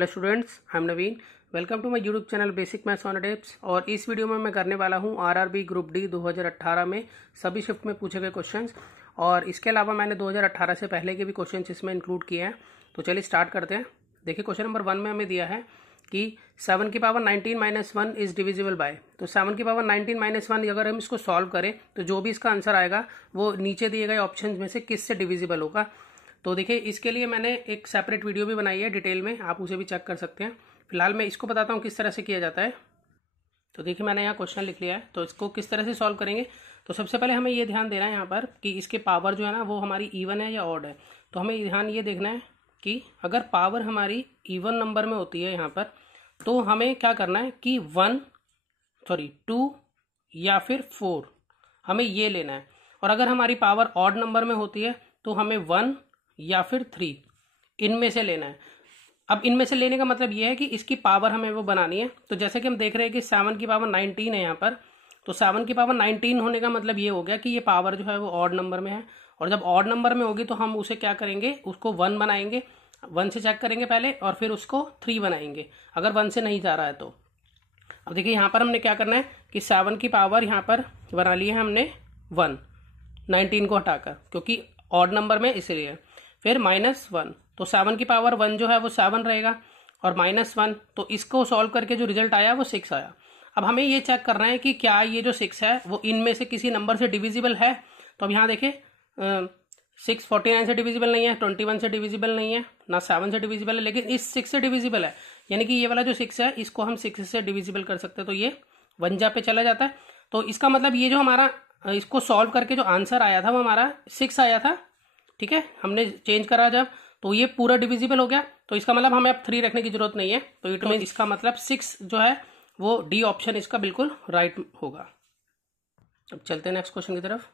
Hello students, I am Naveen. Welcome to my YouTube channel basic maths on tips. और इस video में मैं करने वाला हूं आरआरबी ग्रुप डी 2018 में सभी शिफ्ट में पूछे गए क्वेश्चंस, और इसके अलावा मैंने 2018 से पहले के भी क्वेश्चंस इसमें इंक्लूड किए हैं। तो चलिए स्टार्ट करते हैं। देखिए, क्वेश्चन नंबर 1 में हमें दिया है कि 7 की power 19 minus 1 is divisible by. तो 7 की पावर 19 माइनस 1 अगर हम इसको सॉल्व करें तो जो भी इसका आंसर आएगा वो नीचे दिए गए ऑप्शन में से किस से डिविजिबल होगा। तो देखिए, इसके लिए मैंने एक सेपरेट वीडियो भी बनाई है डिटेल में, आप उसे भी चेक कर सकते हैं। फिलहाल मैं इसको बताता हूँ किस तरह से किया जाता है। तो देखिए, मैंने यहाँ क्वेश्चन लिख लिया है, तो इसको किस तरह से सॉल्व करेंगे। तो सबसे पहले हमें ये ध्यान देना है यहाँ पर कि इसके पावर जो है ना वो हमारी इवन है या ऑड है। तो हमें ध्यान ये देखना है कि अगर पावर हमारी इवन नंबर में होती है यहाँ पर, तो हमें क्या करना है कि 2 या फिर 4 हमें ये लेना है। और अगर हमारी पावर ऑड नंबर में होती है तो हमें 1 या फिर 3 इनमें से लेना है। अब इनमें से लेने का मतलब ये है कि इसकी पावर हमें वो बनानी है। तो जैसे कि हम देख रहे हैं कि 7 की पावर 19 है यहाँ पर, तो 7 की पावर 19 होने का मतलब ये हो गया कि ये पावर जो है वो ऑड नंबर में है। और जब ऑड नंबर में होगी तो हम उसे क्या करेंगे, उसको 1 बनाएंगे, 1 से चेक करेंगे पहले, और फिर उसको 3 बनाएंगे अगर 1 से नहीं जा रहा है तो। अब देखिए, यहाँ पर हमने क्या करना है कि 7 की पावर यहाँ पर बना ली है हमने 1, 19 को हटाकर, क्योंकि ऑड नंबर में इसलिए। फिर -1, तो 7 की पावर 1 जो है वो 7 रहेगा, और -1, तो इसको सॉल्व करके जो रिजल्ट आया वो 6 आया। अब हमें ये चेक करना है कि क्या ये जो 6 है वो इनमें से किसी नंबर से डिविजिबल है। तो अब यहाँ देखिए, 6 49 से डिविजिबल नहीं है, 21 से डिविजिबल नहीं है, ना 7 से डिविजिबल है, लेकिन इस 6 से डिविजिबल है। यानी कि ये वाला जो 6 है इसको हम 6 से डिविजिबल कर सकते हैं। तो ये 1 पे चला जाता है। तो इसका मतलब ये जो हमारा इसको सॉल्व करके जो आंसर आया था वो हमारा 6 आया था। ठीक है, हमने चेंज करा जब, तो ये पूरा डिविजिबल हो गया। तो इसका मतलब हमें अब 3 रखने की जरूरत नहीं है। तो इट मीन इसका मतलब 6 जो है वो डी ऑप्शन इसका बिल्कुल राइट होगा। अब चलते हैं नेक्स्ट क्वेश्चन की तरफ।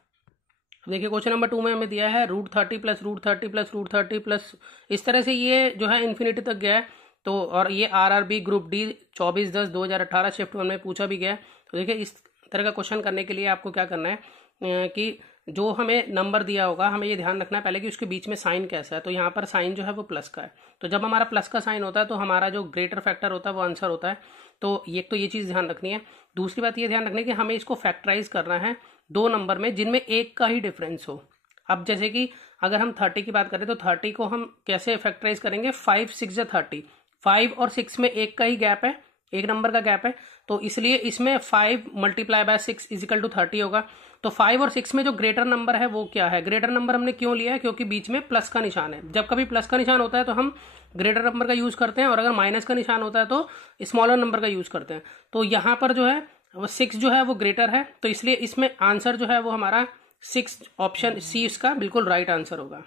देखिए, क्वेश्चन नंबर 2 में हमें दिया है √30 प्लस √30 प्लस √30 प्लस, इस तरह से ये जो है इन्फिनिटी तक गया है। तो और ये आरआरबी ग्रुप डी 24/10/2018 शिफ्ट 1 में पूछा भी गया है। तो देखिए, इस तरह का क्वेश्चन करने के लिए आपको क्या करना है कि जो हमें नंबर दिया होगा हमें ये ध्यान रखना है पहले कि उसके बीच में साइन कैसा है। तो यहाँ पर साइन जो है वो प्लस का है। तो जब हमारा प्लस का साइन होता है तो हमारा जो ग्रेटर फैक्टर होता है वो आंसर होता है। तो ये चीज़ ध्यान रखनी है। दूसरी बात ये ध्यान रखनी है कि हमें इसको फैक्टराइज करना है 2 नंबर में जिनमें एक का ही डिफरेंस हो। अब जैसे कि अगर हम 30 की बात करें तो 30 को हम कैसे फैक्टराइज करेंगे, 5 6 30, 5 और 6 में एक का ही गैप है, एक नंबर का गैप है। तो इसलिए इसमें 5 × 6 = 30 होगा। तो 5 और 6 में जो ग्रेटर नंबर है वो क्या है, ग्रेटर नंबर हमने क्यों लिया है, क्योंकि बीच में प्लस का निशान है। जब कभी प्लस का निशान होता है तो हम ग्रेटर नंबर का यूज करते हैं, और अगर माइनस का निशान होता है तो स्मॉलर नंबर का यूज करते हैं। तो यहाँ पर जो है वो 6 जो है वो ग्रेटर है, तो इसलिए इसमें आंसर जो है वो हमारा 6 ऑप्शन सी इसका बिल्कुल राइट आंसर होगा।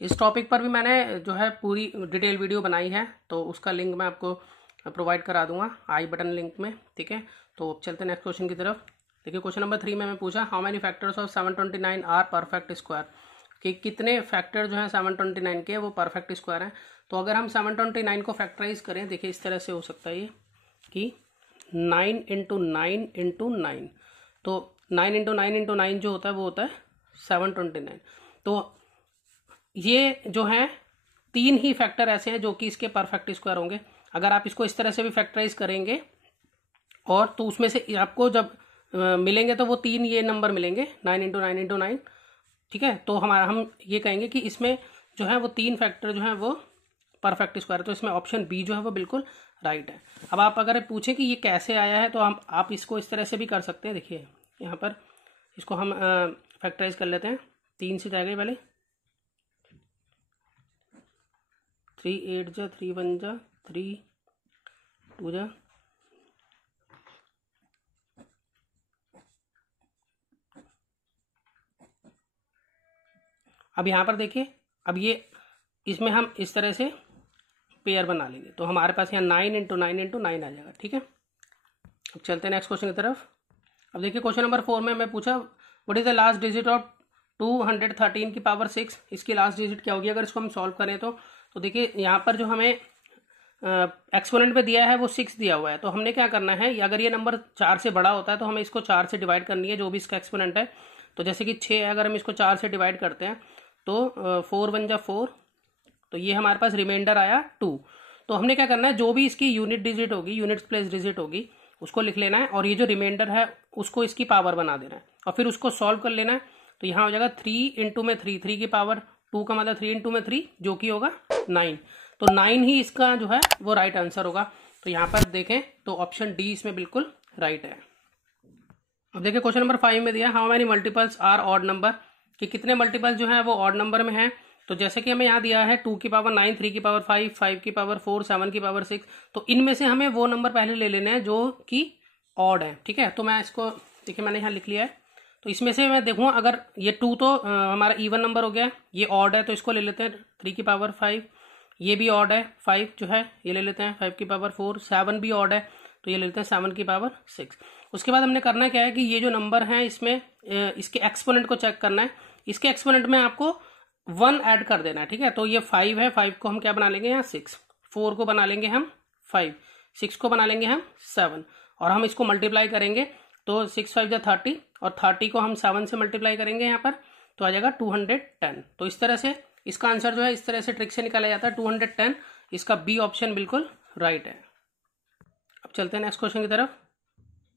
इस टॉपिक पर भी मैंने जो है पूरी डिटेल वीडियो बनाई है, तो उसका लिंक मैं आपको प्रोवाइड करा दूंगा आई बटन लिंक में। ठीक है, तो चलते हैं नेक्स्ट क्वेश्चन की तरफ। देखिए, क्वेश्चन नंबर 3 में मैं पूछा how many factors of 729 are perfect square, कि कितने फैक्टर जो है 729 के वो परफेक्ट स्क्वायर हैं। तो अगर हम 729 को फैक्टराइज करें, देखिए इस तरह से हो सकता है ये कि 9 × 9 × 9, तो 9 × 9 × 9 जो होता है वो होता है 729। तो ये जो है 3 ही फैक्टर ऐसे हैं जो कि इसके परफेक्ट स्क्वायर होंगे। अगर आप इसको इस तरह से भी फैक्टराइज करेंगे, और तो उसमें से आपको जब मिलेंगे तो वो 3 ये नंबर मिलेंगे, 9 × 9 × 9। ठीक है, तो हम ये कहेंगे कि इसमें जो है वो 3 फैक्टर जो है वो परफेक्ट स्क्वायर है। तो इसमें ऑप्शन बी जो है वो बिल्कुल राइट है। अब आप अगर पूछे कि ये कैसे आया है, तो आप इसको इस तरह से भी कर सकते हैं। देखिए, यहाँ पर इसको हम फैक्टराइज कर लेते हैं। 3 से जाएगा पहले, 3 8 जा, 3 1 जा, 3 2 जा, अब यहाँ पर देखिए, अब ये इसमें हम इस तरह से पेयर बना लेंगे, तो हमारे पास यहाँ 9 × 9 × 9 आ जाएगा। ठीक है, अब चलते हैं नेक्स्ट क्वेश्चन की तरफ। अब देखिए, क्वेश्चन नंबर 4 में मैं पूछा what is the last digit of 213 की पावर 6, इसकी लास्ट डिजिट क्या होगी अगर इसको हम सॉल्व करें तो देखिए, यहाँ पर जो हमें एक्सपोनेंट में दिया है वो 6 दिया हुआ है। तो हमने क्या करना है, अगर ये नंबर 4 से बड़ा होता है तो हमें इसको 4 से डिवाइड करनी है, जो भी इसका एक्सपोनेंट है। तो जैसे कि 6 है, अगर हम इसको 4 से डिवाइड करते हैं तो 4 1 जा 4, तो ये हमारे पास रिमाइंडर आया 2। तो हमने क्या करना है, जो भी इसकी यूनिट डिजिट होगी, यूनिट प्लेस डिजिट होगी, उसको लिख लेना है और ये जो रिमाइंडर है उसको इसकी पावर बना देना है और फिर उसको सॉल्व कर लेना है। तो यहाँ हो जाएगा 3 इंटू में 3, 3 की पावर 2 का मतलब 3 इंटू में 3 जो कि होगा 9। तो 9 ही इसका जो है वो राइट आंसर होगा। तो यहाँ पर देखें तो ऑप्शन डी इसमें बिल्कुल राइट है। अब देखिए क्वेश्चन नंबर 5 में दिया how many multiples are odd number, कि कितने मल्टीपल जो है वो ऑड नंबर में है। तो जैसे कि हमें यहाँ दिया है 2 की पावर 9, 3 की पावर 5, 5 की पावर 4, 7 की पावर 6। तो इनमें से हमें वो नंबर पहले ले लेने हैं जो कि ऑड है। ठीक है, तो मैं इसको देखिए मैंने यहाँ लिख लिया है। तो इसमें से मैं देखूँ अगर ये 2 तो हमारा इवन नंबर हो गया, ये ऑड है तो इसको ले लेते हैं 3 की पावर 5। ये भी ऑड है 5 जो है ये ले लेते हैं 5 की पावर 4। 7 भी ऑड है तो ये ले लेते हैं 7 की पावर 6। उसके बाद हमने करना क्या है कि ये जो नंबर है इसमें इसके एक्सपोनेंट को चेक करना है। इसके एक्सपोनेंट में आपको 1 ऐड कर देना है। ठीक है, तो ये 5 है, 5 को हम क्या बना लेंगे यहाँ 6, 4 को बना लेंगे हम 5, 6 को बना लेंगे हम 7 और हम इसको मल्टीप्लाई करेंगे तो 6 5 जा 30 और 30 को हम 7 से मल्टीप्लाई करेंगे यहाँ पर तो आ जाएगा 210। तो इस तरह से इसका आंसर जो है इस तरह से ट्रिक से निकाला जाता है 210। इसका बी ऑप्शन बिल्कुल राइट है। अब चलते हैं नेक्स्ट क्वेश्चन की तरफ।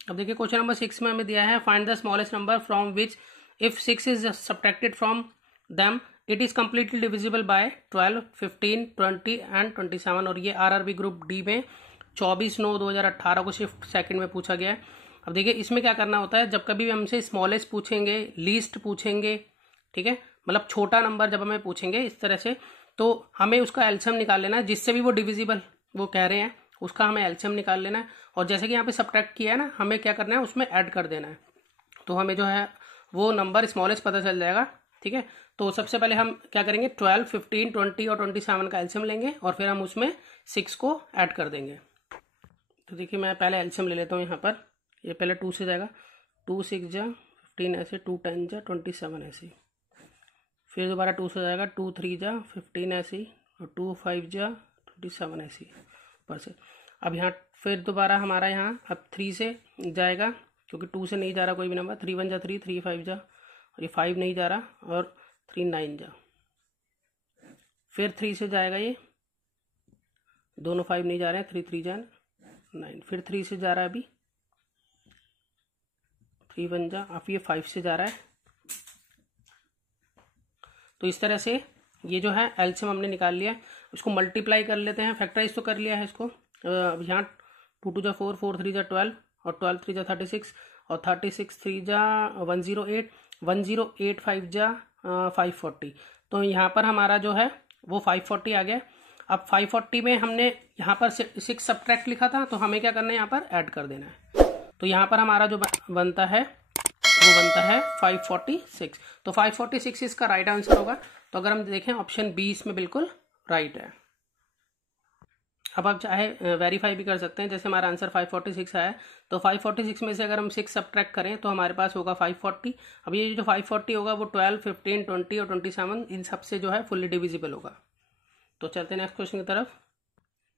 अब देखिए क्वेश्चन नंबर 6 में हमें दिया है find the smallest number from which if 6 is subtracted from them it is completely divisible by 12, 15, 20 and 27। और ये आरआरबी ग्रुप डी में 24/9/2018 को शिफ्ट सेकंड में पूछा गया है। अब देखिए इसमें क्या करना होता है, जब कभी भी हमसे स्मॉलेस्ट पूछेंगे, लीस्ट पूछेंगे, ठीक है, मतलब छोटा नंबर जब हमें पूछेंगे इस तरह से, तो हमें उसका एलसीएम निकाल लेना है जिससे भी वो डिविजिबल वो कह रहे हैं उसका हमें एलसीएम निकाल लेना है। और जैसे कि यहाँ पे सब्ट्रैक्ट किया है ना, हमें क्या करना है उसमें ऐड कर देना है तो हमें जो है वो नंबर स्मॉलेस्ट पता चल जाएगा। ठीक है, तो सबसे पहले हम क्या करेंगे 12, 15, 20 और 27 का एलसीएम लेंगे और फिर हम उसमें 6 को ऐड कर देंगे। तो देखिए मैं पहले एलसीएम ले लेता हूँ यहाँ पर। ये पहले 2 से जाएगा, 2 6 जा 15 ऐसे, 2 10 जा 27 ऐसे, फिर दोबारा 2 से जाएगा, 2 3 जा 15 ऐसे और 2 5 जा 27 ऐसे ऊपर से। अब यहाँ फिर दोबारा हमारा यहाँ अब 3 से जाएगा क्योंकि 2 से नहीं जा रहा कोई भी नंबर, 3 1 जा 3, 3 5 जा और ये 5 नहीं जा रहा और 3 9 जा, फिर 3 से जाएगा ये दोनों 5 नहीं जा रहे हैं, 3 3 जा 9, फिर 3 से जा रहा है अभी 3 1 जा, अब ये 5 से जा रहा है। तो इस तरह से ये जो है एलसीएम हमने निकाल लिया। इसको मल्टीप्लाई कर लेते हैं, फैक्टराइज तो कर लिया है इसको। अब यहाँ 2 2 जा 4, 4 3 जा 12 और 12 3 जा 36 और 36 3 जा 108, 108 5 जा 540। तो यहाँ पर हमारा जो है वो 540 आ गया। अब 540 में हमने यहाँ पर 6 सब्ट्रैक्ट लिखा था तो हमें क्या करना है यहाँ पर ऐड कर देना है। तो यहाँ पर हमारा जो बनता है वो बनता है 546। तो 546 इसका राइट आंसर होगा। तो अगर हम देखें ऑप्शन बी इसमें बिल्कुल राइट है। अब आप चाहे वेरीफाई भी कर सकते हैं, जैसे हमारा आंसर 546 आया तो 546 में से अगर हम 6 सब्ट्रैक्ट करें तो हमारे पास होगा 540। अब ये जो 540 होगा वो 12, 15, 20 और 27 इन सब से जो है फुल्ली डिविजिबल होगा। तो चलते हैं नेक्स्ट क्वेश्चन की तरफ।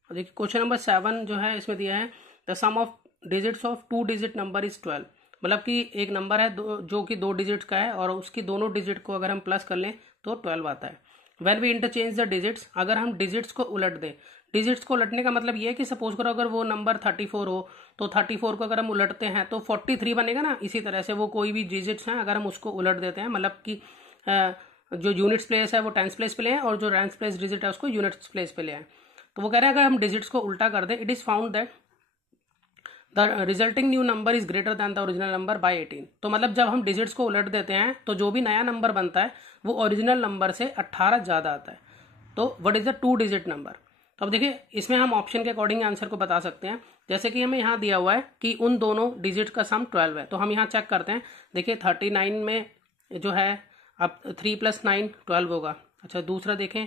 देखिए क्वेश्चन नंबर 7 जो है इसमें दिया है the sum of digits of 2 digit number is 12। मतलब कि एक नंबर है जो कि 2 डिजिट्स का है और उसकी दोनों डिजिट को अगर हम प्लस कर लें तो 12 आता है। When we interchange the digits, अगर हम डिजिट्स को उलट दें, डिजिट्स को उलटने का मतलब ये है कि सपोज करो अगर वो नंबर 34 हो तो 34 को अगर हम उलटते हैं तो 43 बनेगा ना। इसी तरह से वो कोई भी डिजिट्स हैं अगर हम उसको उलट देते हैं, मतलब कि जो यूनिट्स प्लेस है वो टेंस प्लेस पे ले आए और जो रैंस प्लेस डिजिट है उसको यूनिट्स प्लेस पे ले आए। तो वो कह रहे हैं अगर हम डिजिट्स को उल्टा कर दें, it is found that the resulting new number is greater than the original number bye 18। तो मतलब जब हम डिजिट्स को उलट देते हैं तो जो भी नया नंबर बनता है वो ओरिजिनल नंबर से 18 ज्यादा आता है। तो what is the 2 digit number. तो अब देखिए इसमें हम ऑप्शन के अकॉर्डिंग आंसर को बता सकते हैं। जैसे कि हमें यहाँ दिया हुआ है कि उन दोनों डिजिट का सम 12 है, तो हम यहाँ चेक करते हैं। देखिए 39 में जो है अब 3 + 9 12 होगा। अच्छा दूसरा देखें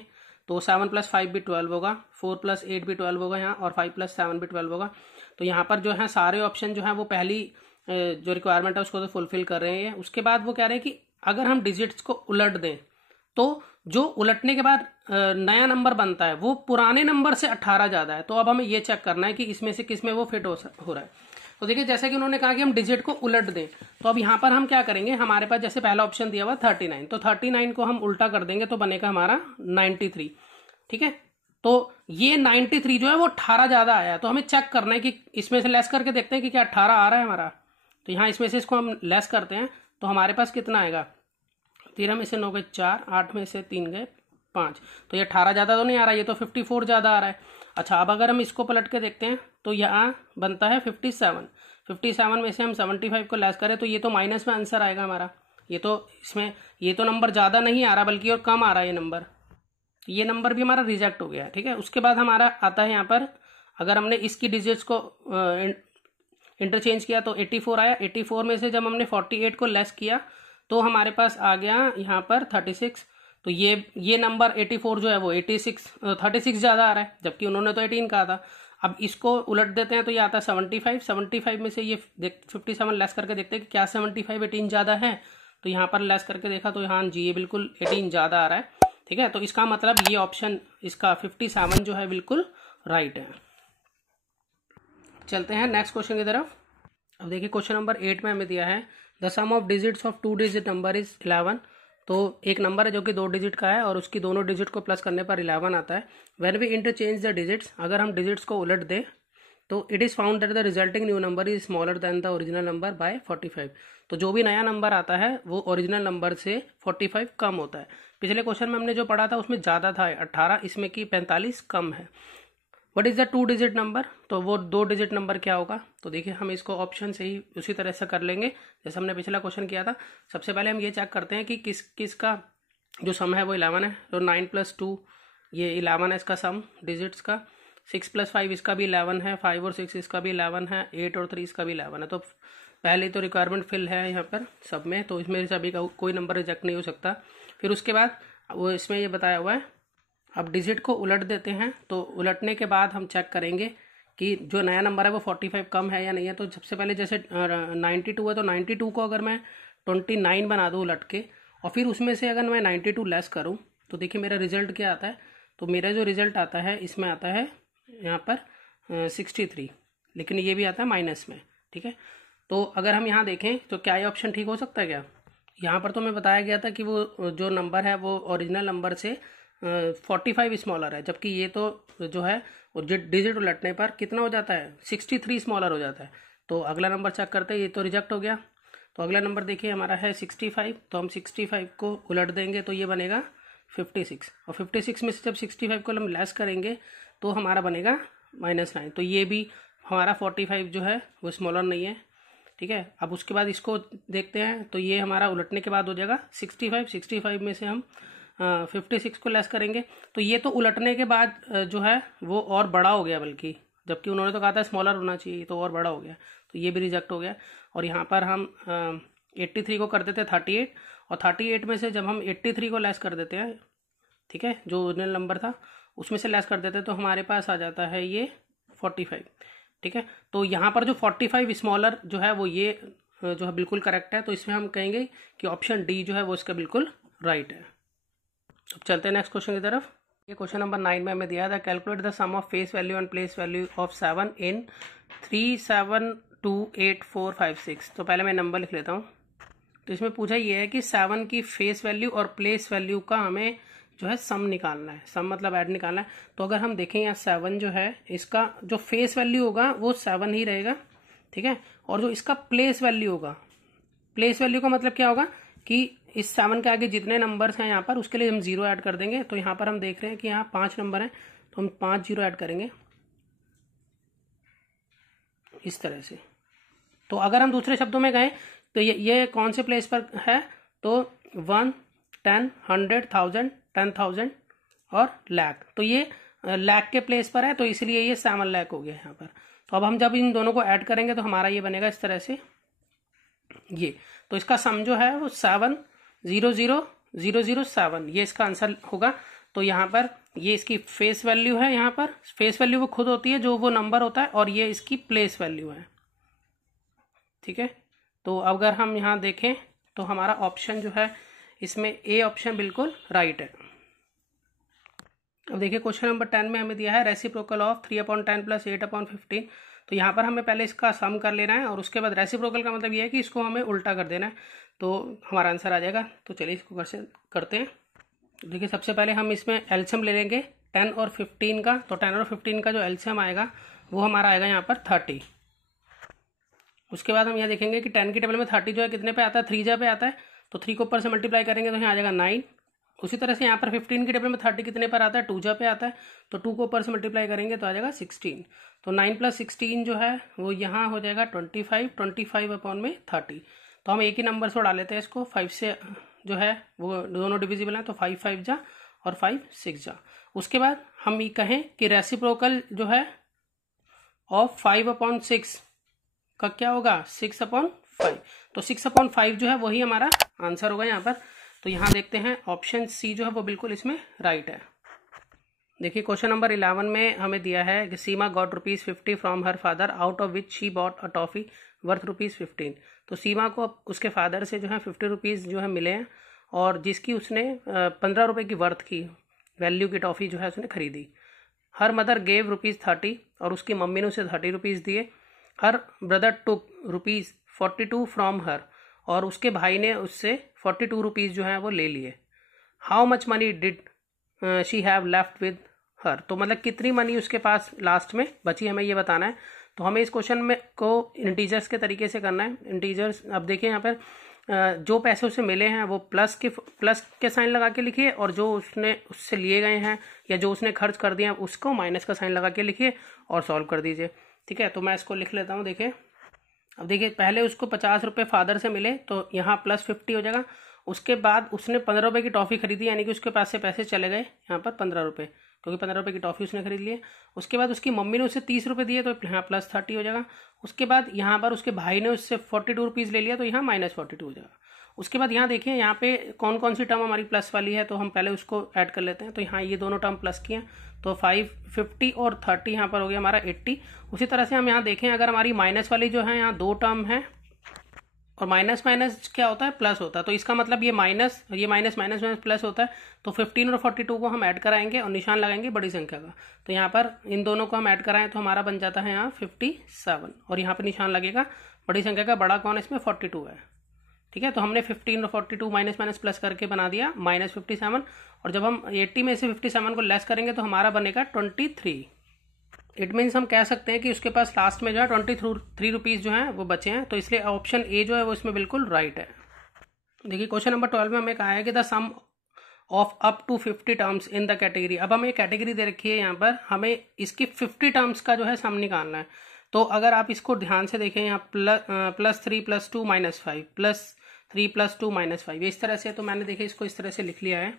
तो 7 + 5 भी 12 होगा, 4 + 8 भी 12 होगा यहाँ और 5 + 7 भी 12 होगा। तो यहाँ पर जो है सारे ऑप्शन जो है वो पहली जो रिक्वायरमेंट है उसको तो फुलफिल कर रहे हैं। उसके बाद वो कह रहे हैं कि अगर हम डिजिट्स को उलट दें तो जो उलटने के बाद नया नंबर बनता है वो पुराने नंबर से 18 ज्यादा है। तो अब हमें ये चेक करना है कि इसमें से किस में वो फिट हो रहा है। तो देखिए जैसे कि उन्होंने कहा कि हम डिजिट को उलट दें, तो अब यहाँ पर हम क्या करेंगे, हमारे पास जैसे पहला ऑप्शन दिया हुआ 39, तो 39 को हम उल्टा कर देंगे तो बनेगा हमारा 93। ठीक है, तो ये 93 जो है वो 18 ज्यादा आया, तो हमें चेक करना है कि इसमें से लेस करके देखते हैं कि क्या 18 आ रहा है हमारा। तो यहाँ इसमें से इसको हम लेस करते हैं तो हमारे पास कितना आएगा, 13 में से 9 गए 4, 8 में से 3 गए 5, तो ये 18 ज्यादा तो नहीं आ रहा, ये तो 54 ज्यादा आ रहा है। अच्छा, अब अगर हम इसको पलट के देखते हैं तो यहाँ बनता है 57 में से हम 75 को लेस करें तो ये तो माइनस में आंसर आएगा हमारा। ये तो इसमें ये तो नंबर ज़्यादा नहीं आ रहा बल्कि और कम आ रहा है ये नंबर भी हमारा रिजेक्ट हो गया। ठीक है, उसके बाद हमारा आता है यहाँ पर, अगर हमने इसकी डिजिट्स को इंटरचेंज किया तो 84 आया। 84 में से जब हमने 48 को लेस किया तो हमारे पास आ गया यहाँ पर 36। तो ये नंबर 84 जो है वो 36 ज़्यादा आ रहा है, जबकि उन्होंने तो 18 कहा था। अब इसको उलट देते हैं तो ये आता है 75 में से ये 57 लेस करके देखते हैं कि क्या 75 18 ज़्यादा है। तो यहाँ पर लेस करके देखा तो हाँ जी, ये बिल्कुल 18 ज़्यादा आ रहा है। ठीक है, तो इसका मतलब ये ऑप्शन इसका 57 जो है बिल्कुल राइट है। चलते हैं नेक्स्ट क्वेश्चन की तरफ। अब देखिए क्वेश्चन नंबर 8 में हमें दिया है the sum of digits of 2 digit number is 11। तो एक नंबर है जो कि 2 डिजिट का है और उसकी दोनों डिजिट को प्लस करने पर 11 आता है। When we interchange the digits, अगर हम डिजिट्स को उलट दें तो it is found that the resulting new number is smaller than the original number by 45। तो जो भी नया नंबर आता है वो ओरिजिनल नंबर से 45 कम होता है। पिछले क्वेश्चन में हमने जो पढ़ा था उसमें ज़्यादा था 18, इसमें की 45 कम है। What is the 2 digit number, तो वो 2 डिजिट नंबर क्या होगा। तो देखिए हम इसको ऑप्शन से ही उसी तरह से कर लेंगे जैसे हमने पिछला क्वेश्चन किया था। सबसे पहले हम ये चेक करते हैं कि किस का जो सम है वो 11 है। तो 9 + 2 ये 11 है इसका सम डिजिट्स का। 6 + 5 इसका भी 11 है। 5 और 6 इसका भी 11 है। 8 और 3 इसका भी 11 है। तो पहले तो रिक्वायरमेंट फिल है यहाँ पर सब में, तो इसमें सभी का कोई नंबर रिजेक्ट नहीं हो सकता। फिर उसके बाद वो इसमें ये बताया हुआ है, अब डिजिट को उलट देते हैं। तो उलटने के बाद हम चेक करेंगे कि जो नया नंबर है वो 45 कम है या नहीं है। तो सबसे पहले जैसे 92 है तो 92 को अगर मैं 29 बना दूँ उलट के और फिर उसमें से अगर मैं 92 लेस करूँ तो देखिए मेरा रिजल्ट क्या आता है। तो मेरा जो रिजल्ट आता है इसमें आता है यहाँ पर 63, लेकिन ये भी आता है माइनस में। ठीक है, तो अगर हम यहाँ देखें तो क्या ये ऑप्शन ठीक हो सकता है क्या। यहाँ पर तो मैं बताया गया था कि वो जो नंबर है वो ओरिजिनल नंबर से 45 स्मॉलर है, जबकि ये तो जो है डिजिट उलटने पर कितना हो जाता है 63 स्मॉलर हो जाता है। तो अगला नंबर चेक करते हैं, ये तो रिजेक्ट हो गया। तो अगला नंबर देखिए हमारा है 65, तो हम 65 को उलट देंगे तो ये बनेगा 56, और 56 में से जब 65 को हम लेस करेंगे तो हमारा बनेगा -9। तो ये भी हमारा 45 जो है वो स्मॉलर नहीं है। ठीक है, अब उसके बाद इसको देखते हैं तो ये हमारा उलटने के बाद हो जाएगा 65 में से हम 56 को लेस करेंगे तो ये तो उलटने के बाद जो है वो और बड़ा हो गया, बल्कि जबकि उन्होंने तो कहा था स्मॉलर होना चाहिए, तो और बड़ा हो गया, तो ये भी रिजेक्ट हो गया। और यहाँ पर हम 83 को कर देते हैं 38, और 38 में से जब हम 83 को लेस कर देते हैं, ठीक है, जो ओरिजिनल नंबर था उसमें से लेस कर देते हैं तो हमारे पास आ जाता है ये 45। ठीक है, तो यहाँ पर जो 45 स्मॉलर जो है वो ये जो है बिल्कुल करेक्ट है। तो इसमें हम कहेंगे कि ऑप्शन डी जो है वो इसका बिल्कुल राइट है। अब चलते हैं नेक्स्ट क्वेश्चन की तरफ। ये क्वेश्चन नंबर 9 में हमें दिया था calculate the sum of face value and place value of 7 in 3, 7, 2, 8, 4, 5, 6। तो पहले मैं नंबर लिख लेता हूँ। तो इसमें पूछा ये है कि 7 की फेस वैल्यू और प्लेस वैल्यू का हमें जो है सम निकालना है। सम मतलब ऐड निकालना है। तो अगर हम देखें यहाँ 7 जो है इसका जो फेस वैल्यू होगा वो 7 ही रहेगा। ठीक है, और जो इसका प्लेस वैल्यू होगा, प्लेस वैल्यू का मतलब क्या होगा कि इस 7 के आगे जितने नंबर्स हैं यहाँ पर उसके लिए हम 0 ऐड कर देंगे। तो यहाँ पर हम देख रहे हैं कि यहाँ 5 नंबर हैं तो हम 5 0 ऐड करेंगे इस तरह से। तो अगर हम दूसरे शब्दों में कहें तो ये कौन से प्लेस पर है, तो 1, 10, 100, 1000, 10,000 और लाख। तो ये लाख के प्लेस पर है तो इसलिए ये 7 लाख हो गया यहाँ पर। तो अब हम जब इन दोनों को ऐड करेंगे तो हमारा ये बनेगा इस तरह से ये। तो इसका सम जो है वो 7,0,0,0,0,7 ये इसका आंसर होगा। तो यहाँ पर ये इसकी फेस वैल्यू है। यहाँ पर फेस वैल्यू वो खुद होती है जो वो नंबर होता है, और ये इसकी प्लेस वैल्यू है। ठीक है, तो अगर हम यहाँ देखें तो हमारा ऑप्शन जो है इसमें ए ऑप्शन बिल्कुल राइट है। अब देखिए क्वेश्चन नंबर 10 में हमें दिया है रेसिप्रोकल ऑफ 3/10 + 8/15। तो यहाँ पर हमें पहले इसका सम कर लेना है और उसके बाद रेसिप्रोकल का मतलब ये है कि इसको हमें उल्टा कर देना है, तो हमारा आंसर आ जाएगा। तो चलिए इसको करते हैं। देखिए सबसे पहले हम इसमें एलसीएम ले लेंगे 10 और 15 का, तो 10 और 15 का जो एलसीएम आएगा वो हमारा आएगा यहाँ पर 30। उसके बाद हम यहाँ देखेंगे कि 10 की टेबल में 30 जो है कितने पे आता है, 3 जा पे आता है, तो 3 को ऊपर से मल्टीप्लाई करेंगे तो यहाँ आ जाएगा 9। उसी तरह से यहाँ पर 15 की टेबल में 30 कितने पर आता है, 2 जा पे आता है, तो 2 को ऊपर से मल्टीप्लाई करेंगे तो आ जाएगा 16। तो 9 + 16 जो है वो यहाँ हो जाएगा 25, 25 अपॉन में 30। तो हम एक ही नंबर से उड़ा लेते हैं इसको, 5 से जो है वो दोनों डिविजिबल हैं, तो 5 5 जा और 5 6 जा। उसके बाद हम ये कहें कि रेसिप्रोकल जो है ऑफ 5/6 का क्या होगा, 6/5। तो 6/5 जो है वही हमारा आंसर होगा यहाँ पर। तो यहाँ देखते हैं ऑप्शन सी जो है वो बिल्कुल इसमें राइट है। देखिए क्वेश्चन नंबर 11 में हमें दिया है कि Seema got ₹50 from her father out of which she bought a toffee worth ₹15। तो सीमा को उसके फादर से जो है ₹50 जो है मिले हैं और जिसकी उसने 15 रुपये की वर्थ की वैल्यू की टॉफ़ी जो है उसने खरीदी। हर मदर गेव ₹30 और उसकी मम्मी ने उसे ₹30 दिए। Her brother took ₹42 from her और उसके भाई ने उससे ₹42 जो है वो ले लिए। How much money did she have left with her, तो मतलब कितनी मनी उसके पास लास्ट में बची, हमें ये बताना है। तो हमें इस क्वेश्चन में को इंटीजर्स के तरीके से करना है। इंटीजर्स, अब देखिए यहाँ पर जो पैसे उसे मिले हैं वो प्लस के साइन लगा के लिखिए और जो उसने उससे लिए गए हैं या जो उसने खर्च कर दिया उसको माइनस का साइन लगा के लिखिए और सॉल्व कर दीजिए। ठीक है, तो मैं इसको लिख लेता हूँ। देखिए अब देखिए पहले उसको 50 रुपये फादर से मिले तो यहाँ +50 हो जाएगा। उसके बाद उसने 15 रुपये की टॉफ़ी खरीदी, यानी कि उसके पास से पैसे चले गए यहाँ पर 15 रुपये, क्योंकि 15 रुपये की टॉफ़ी उसने खरीद ली है। उसके बाद उसकी मम्मी ने उसे 30 रुपये दिए तो यहाँ +30 हो जाएगा। उसके बाद यहाँ पर उसके भाई ने उससे ₹42 ले लिया तो यहाँ -42 हो जाएगा। उसके बाद यहाँ देखिए यहाँ पे कौन कौन सी टर्म हमारी प्लस वाली है, तो हम पहले उसको ऐड कर लेते हैं। तो यहाँ ये दोनों टर्म प्लस की हैं, तो 5, 50 और 30 यहाँ पर हो गया हमारा 80। उसी तरह से हम यहाँ देखें अगर हमारी माइनस वाली जो है यहाँ 2 टर्म है और माइनस माइनस क्या होता है, प्लस होता है, तो इसका मतलब ये माइनस माइनस प्लस होता है। तो 15 और 42 को हम ऐड कराएंगे और निशान लगाएंगे बड़ी संख्या का। तो यहाँ पर इन दोनों को हम ऐड कराएं तो हमारा बन जाता है यहाँ 57 और यहाँ पर निशान लगेगा बड़ी संख्या का। बड़ा कौन है इसमें, 42 है। ठीक है, तो हमने 15 और 42 माइनस प्लस करके बना दिया -57 और जब हम 80 में से 57 को लेस करेंगे तो हमारा बनेगा 23। इट मीन्स हम कह सकते हैं कि उसके पास लास्ट में जो है 23 रुपीज़ जो है वो बचे हैं, तो इसलिए ऑप्शन ए जो है वो इसमें बिल्कुल राइट है। देखिए क्वेश्चन नंबर 12 में हमें कहा है कि the sum of up to 50 terms in the category. अब हमें कैटेगरी दे रखी है, यहाँ पर हमें इसकी 50 टर्म्स का जो है सम निकालना है। तो अगर आप इसको ध्यान से देखें यहाँ +3 + 2 -5 +3 + 2 -5 इस तरह से, तो मैंने देखे इसको इस तरह से लिख लिया है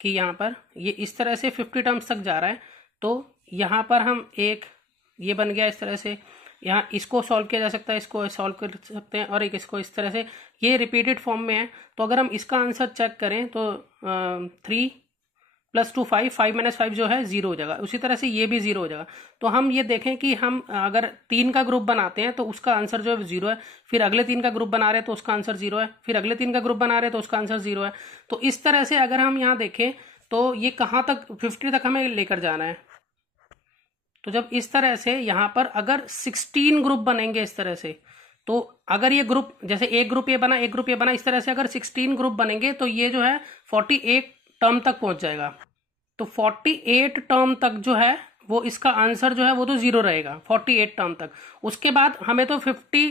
कि यहाँ पर ये इस तरह से 50 टर्म्स तक जा रहा है। तो यहाँ पर हम एक ये बन गया इस तरह से, यहाँ इसको सॉल्व किया जा सकता है, इसको सॉल्व कर सकते हैं और एक इसको इस तरह से, ये रिपीटेड फॉर्म में है। तो अगर हम इसका आंसर चेक करें तो 3 + 2 5 5 - 5 जो है 0 हो जाएगा। उसी तरह से ये भी 0 हो जाएगा। तो हम ये देखें कि हम अगर 3 का ग्रुप बनाते हैं तो उसका आंसर जो है 0 है, फिर अगले 3 का ग्रुप बना रहे हैं तो उसका आंसर 0 है, फिर अगले 3 का ग्रुप बना रहे हैं तो उसका आंसर 0 है। तो इस तरह से अगर हम यहाँ देखें तो ये कहाँ तक 50 तक हमें लेकर जाना है। तो जब इस तरह से यहाँ पर अगर 16 ग्रुप बनेंगे इस तरह से, तो अगर ये ग्रुप जैसे एक ग्रुप ये बना एक ग्रुप ये बना, इस तरह से अगर 16 ग्रुप बनेंगे तो ये जो है 48 टर्म तक पहुंच जाएगा। तो 48 टर्म तक जो है वो इसका आंसर जो है वो तो 0 रहेगा 48 टर्म तक। उसके बाद हमें तो 50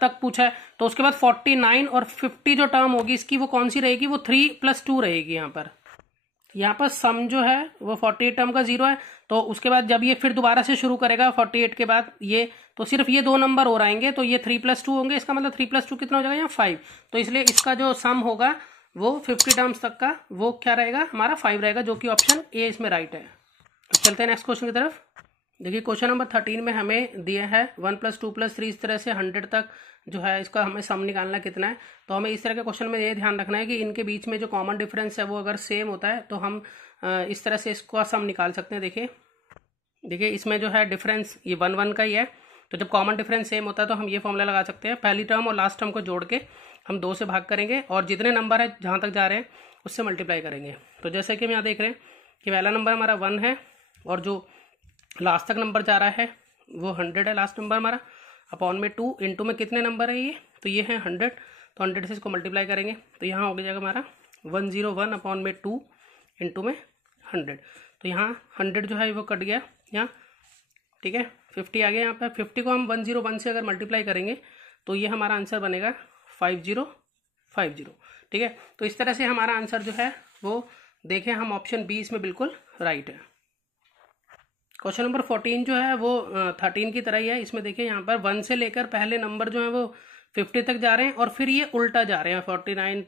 तक पूछा है, तो उसके बाद 49 और 50 जो टर्म होगी इसकी वो कौन सी रहेगी, वो 3 + 2 रहेगी। यहाँ पर सम जो है वो 48 टर्म का 0 है। तो उसके बाद जब ये फिर दोबारा से शुरू करेगा 48 के बाद ये, तो सिर्फ ये 2 नंबर और आएंगे, तो ये 3 + 2 होंगे। इसका मतलब 3 + 2 कितना हो जाएगा, यहाँ 5। तो इसलिए इसका जो सम होगा वो 50 टर्म्स तक का वो क्या रहेगा, हमारा 5 रहेगा, जो कि ऑप्शन ए इसमें राइट है। तो चलते हैं नेक्स्ट क्वेश्चन की तरफ। देखिए क्वेश्चन नंबर 13 में हमें दिया है 1 + 2 + 3 इस तरह से 100 तक जो है इसका हमें सम निकालना कितना है। तो हमें इस तरह के क्वेश्चन में ये ध्यान रखना है कि इनके बीच में जो कॉमन डिफरेंस है वो अगर सेम होता है तो हम इस तरह से इसका सम निकाल सकते हैं। देखिए इसमें जो है डिफरेंस ये 1 1 का ही है, तो जब कॉमन डिफरेंस सेम होता है तो हम ये फॉर्मूला लगा सकते हैं, पहली टर्म और लास्ट टर्म को जोड़ के हम 2 से भाग करेंगे और जितने नंबर है जहाँ तक जा रहे हैं उससे मल्टीप्लाई करेंगे। तो जैसे कि हम यहाँ देख रहे हैं कि पहला नंबर हमारा 1 है और जो लास्ट तक नंबर जा रहा है वो 100 है लास्ट नंबर हमारा, अपॉन में 2 इंटू में कितने नंबर है ये, तो ये है 100, तो 100 से इसको मल्टीप्लाई करेंगे तो यहाँ हो जाएगा हमारा 101 अपॉन में 2 इंटू में 100। तो यहाँ 100 जो है वो कट गया यहाँ, ठीक है। 50 आ गया यहाँ पर। 50 को हम 101 से अगर मल्टीप्लाई करेंगे तो ये हमारा आंसर बनेगा 5050, ठीक है। तो इस तरह से हमारा आंसर जो है वो देखें हम ऑप्शन बी इसमें बिल्कुल राइट है। क्वेश्चन नंबर 14 जो है वो 13 की तरह ही है। इसमें देखिए यहाँ पर 1 से लेकर पहले नंबर जो है वो 50 तक जा रहे हैं और फिर ये उल्टा जा रहे हैं 49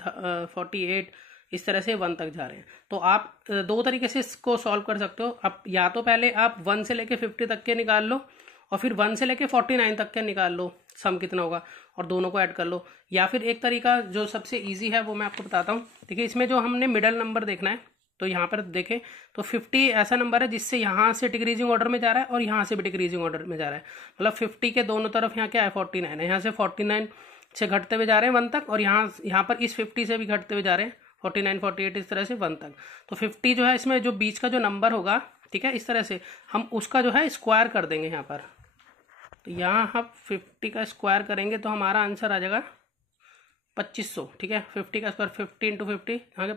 48 इस तरह से 1 तक जा रहे हैं। तो आप दो तरीके से इसको सॉल्व कर सकते हो। अब या तो पहले आप 1 से लेके 50 तक के निकाल लो और फिर 1 से लेके 49 तक के निकाल लो सम कितना होगा और दोनों को ऐड कर लो। या फिर एक तरीका जो सबसे ईजी है वो मैं आपको बताता हूँ। देखिए इसमें जो हमने मिडल नंबर देखना है तो यहाँ पर देखें तो 50 ऐसा नंबर है जिससे यहाँ से डिक्रीजिंग ऑर्डर में जा रहा है और यहाँ से भी डिक्रीजिंग ऑर्डर में जा रहा है। मतलब 50 के दोनों तरफ यहाँ क्या है 49 है। यहाँ से 49 से घटते हुए जा रहे हैं 1 तक और यहाँ पर इस 50 से भी घटते हुए जा रहे हैं 49 48 इस तरह से 1 तक। तो 50 जो है इसमें जो बीच का जो नंबर होगा, ठीक है, इस तरह से हम उसका जो है स्क्वायर कर देंगे यहाँ पर। तो यहाँ हम 50 का स्क्वायर करेंगे तो हमारा आंसर आ जाएगा 2500, ठीक है। 50 का स्क्वायर 50 इंटू 50 यहाँ के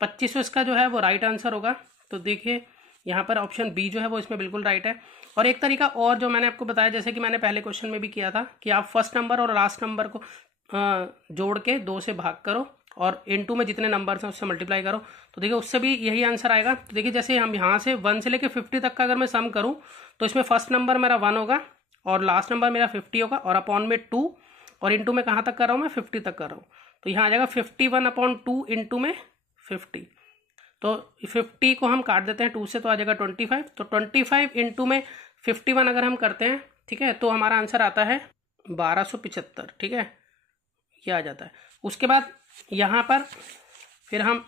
2500 इसका जो है वो राइट आंसर होगा। तो देखिए यहाँ पर ऑप्शन बी जो है वो इसमें बिल्कुल राइट है। और एक तरीका और जो मैंने आपको बताया, जैसे कि मैंने पहले क्वेश्चन में भी किया था कि आप फर्स्ट नंबर और लास्ट नंबर को जोड़ के 2 से भाग करो और इनटू में जितने नंबर्स हैं उससे मल्टीप्लाई करो। तो देखिए उससे भी यही आंसर आएगा। तो देखिए जैसे हम यहाँ से 1 से लेके 50 तक का अगर मैं सम करूँ तो इसमें फर्स्ट नंबर मेरा 1 होगा और लास्ट नंबर मेरा 50 होगा और अपॉन में 2 और इंटू में कहाँ तक कर रहा हूँ मैं 50 तक कर रहा हूँ। तो यहाँ आ जाएगा 51/2 इंटू में 50। तो 50 को हम काट देते हैं 2 से तो आ जाएगा 25। तो 25 इंटू में 51 अगर हम करते हैं, ठीक है, तो हमारा आंसर आता है 1275, ठीक है, ये आ जाता है। उसके बाद यहाँ पर फिर हम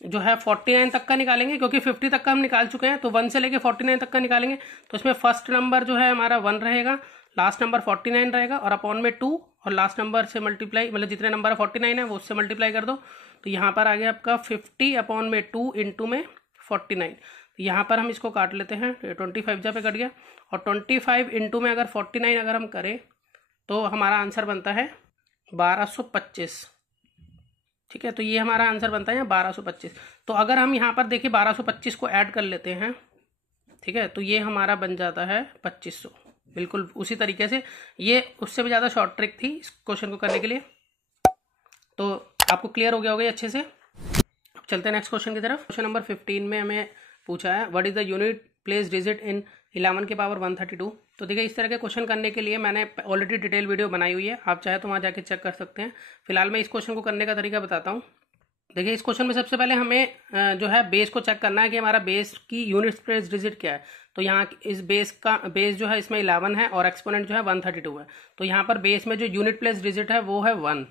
जो है 49 तक का निकालेंगे क्योंकि 50 तक का हम निकाल चुके हैं। तो 1 से लेके 49 तक का निकालेंगे तो इसमें फर्स्ट नंबर जो है हमारा 1 रहेगा, लास्ट नंबर 49 रहेगा और अपॉन में 2 और लास्ट नंबर से मल्टीप्लाई, मतलब जितने नंबर 49 है वो उससे मल्टीप्लाई कर दो। तो यहाँ पर आ गया आपका 50/2 इंटू में 49। तो यहाँ पर हम इसको काट लेते हैं, 25 जहाँ पे कट गया और 25 इंटू में अगर 49 अगर हम करें तो हमारा आंसर बनता है 1225, ठीक है। तो ये हमारा आंसर बनता है 1225। तो अगर हम यहाँ पर देखिए 1225 को ऐड कर लेते हैं, ठीक है, तो ये हमारा बन जाता है 2500। बिल्कुल उसी तरीके से ये उससे भी ज़्यादा शॉर्ट ट्रिक थी इस क्वेश्चन को करने के लिए। तो आपको क्लियर हो गया होगा अच्छे से। अब चलते हैं नेक्स्ट क्वेश्चन की तरफ। क्वेश्चन नंबर 15 में हमें पूछा है what is the unit place digit in 11 की पावर 132। तो देखिए इस तरह के क्वेश्चन करने के लिए मैंने ऑलरेडी डिटेल वीडियो बनाई हुई है, आप चाहे तो वहाँ जाके चेक कर सकते हैं। फिलहाल मैं इस क्वेश्चन को करने का तरीका बताता हूँ। देखिए इस क्वेश्चन में सबसे पहले हमें जो है बेस को चेक करना है कि हमारा बेस की यूनिट प्लेस डिजिट क्या है। तो यहाँ इस बेस जो है इसमें 11 है और एक्सपोनेंट जो है 132 है। तो यहाँ पर बेस में जो यूनिट प्लेस डिजिट है वो है 1।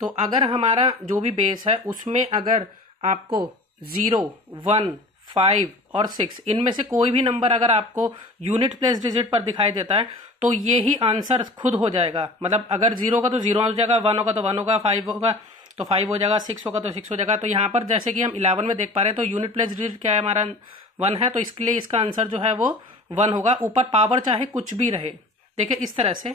तो अगर हमारा जो भी बेस है उसमें अगर आपको 0, 1, 5 और 6 इनमें से कोई भी नंबर अगर आपको यूनिट प्लेस डिजिट पर दिखाई देता है तो ये ही आंसर खुद हो जाएगा। मतलब अगर 0 होगा तो 0 हो जाएगा, 1 होगा तो 1 होगा, 5 होगा तो 5 हो जाएगा, 6 होगा तो 6 हो जाएगा। तो यहाँ पर जैसे कि हम 11 में देख पा रहे हैं तो यूनिट प्लेस डिजिट क्या है हमारा 1 है, तो इसके लिए इसका आंसर जो है वो 1 होगा। ऊपर पावर चाहे कुछ भी रहे, देखिए इस तरह से,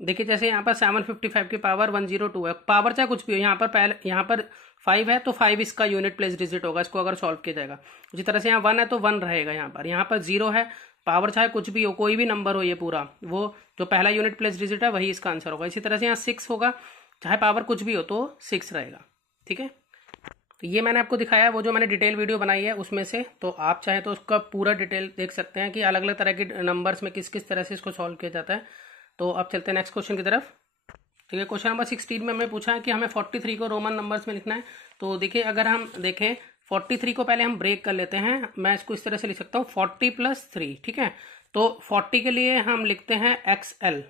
देखिए जैसे यहाँ पर 755 की पावर 102 है, पावर चाहे कुछ भी हो, यहाँ पर पहले यहाँ पर 5 है तो 5 इसका यूनिट प्लेस डिजिट होगा, इसको अगर सॉल्व किया जाएगा। उसी तरह से यहाँ 1 है तो 1 रहेगा, यहाँ पर 0 है, पावर चाहे कुछ भी हो, कोई भी नंबर हो ये पूरा, वो जो पहला यूनिट प्लेस डिजिट है वही इसका आंसर होगा। इसी तरह से यहाँ 6 होगा, चाहे पावर कुछ भी हो तो 6 रहेगा, ठीक है। तो ये मैंने आपको दिखाया है वो जो मैंने डिटेल वीडियो बनाई है उसमें से, तो आप चाहे तो उसका पूरा डिटेल देख सकते हैं कि अलग अलग तरह के नंबर्स में किस किस तरह से इसको सॉल्व किया जाता है। तो अब चलते हैं नेक्स्ट क्वेश्चन की तरफ। ठीक है, क्वेश्चन नंबर 16 में हमें पूछा है कि हमें 43 को रोमन नंबर्स में लिखना है। तो देखिए अगर हम देखें 43 को पहले हम ब्रेक कर लेते हैं, मैं इसको इस तरह से लिख सकता हूँ 40 + 3, ठीक है। तो 40 के लिए हम लिखते हैं XL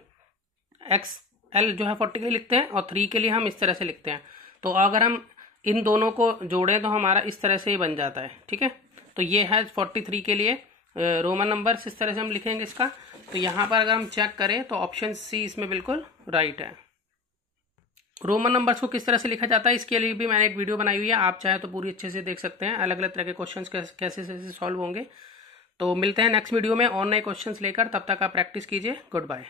जो है 40 के लिए लिखते हैं और 3 के लिए हम इस तरह से लिखते हैं। तो अगर हम इन दोनों को जोड़ें तो हमारा इस तरह से ही बन जाता है, ठीक है। तो ये है 43 के लिए रोमन नंबर्स, इस तरह से हम लिखेंगे इसका। तो यहाँ पर अगर हम चेक करें तो ऑप्शन सी इसमें बिल्कुल राइट है। रोमन नंबर्स को किस तरह से लिखा जाता है इसके लिए भी मैंने एक वीडियो बनाई हुई है, आप चाहे तो पूरी अच्छे से देख सकते हैं, अलग अलग तरह के क्वेश्चंस कैसे कैसे सॉल्व होंगे। तो मिलते हैं नेक्स्ट वीडियो में और नए क्वेश्चंस लेकर, तब तक आप प्रैक्टिस कीजिए। Good bye.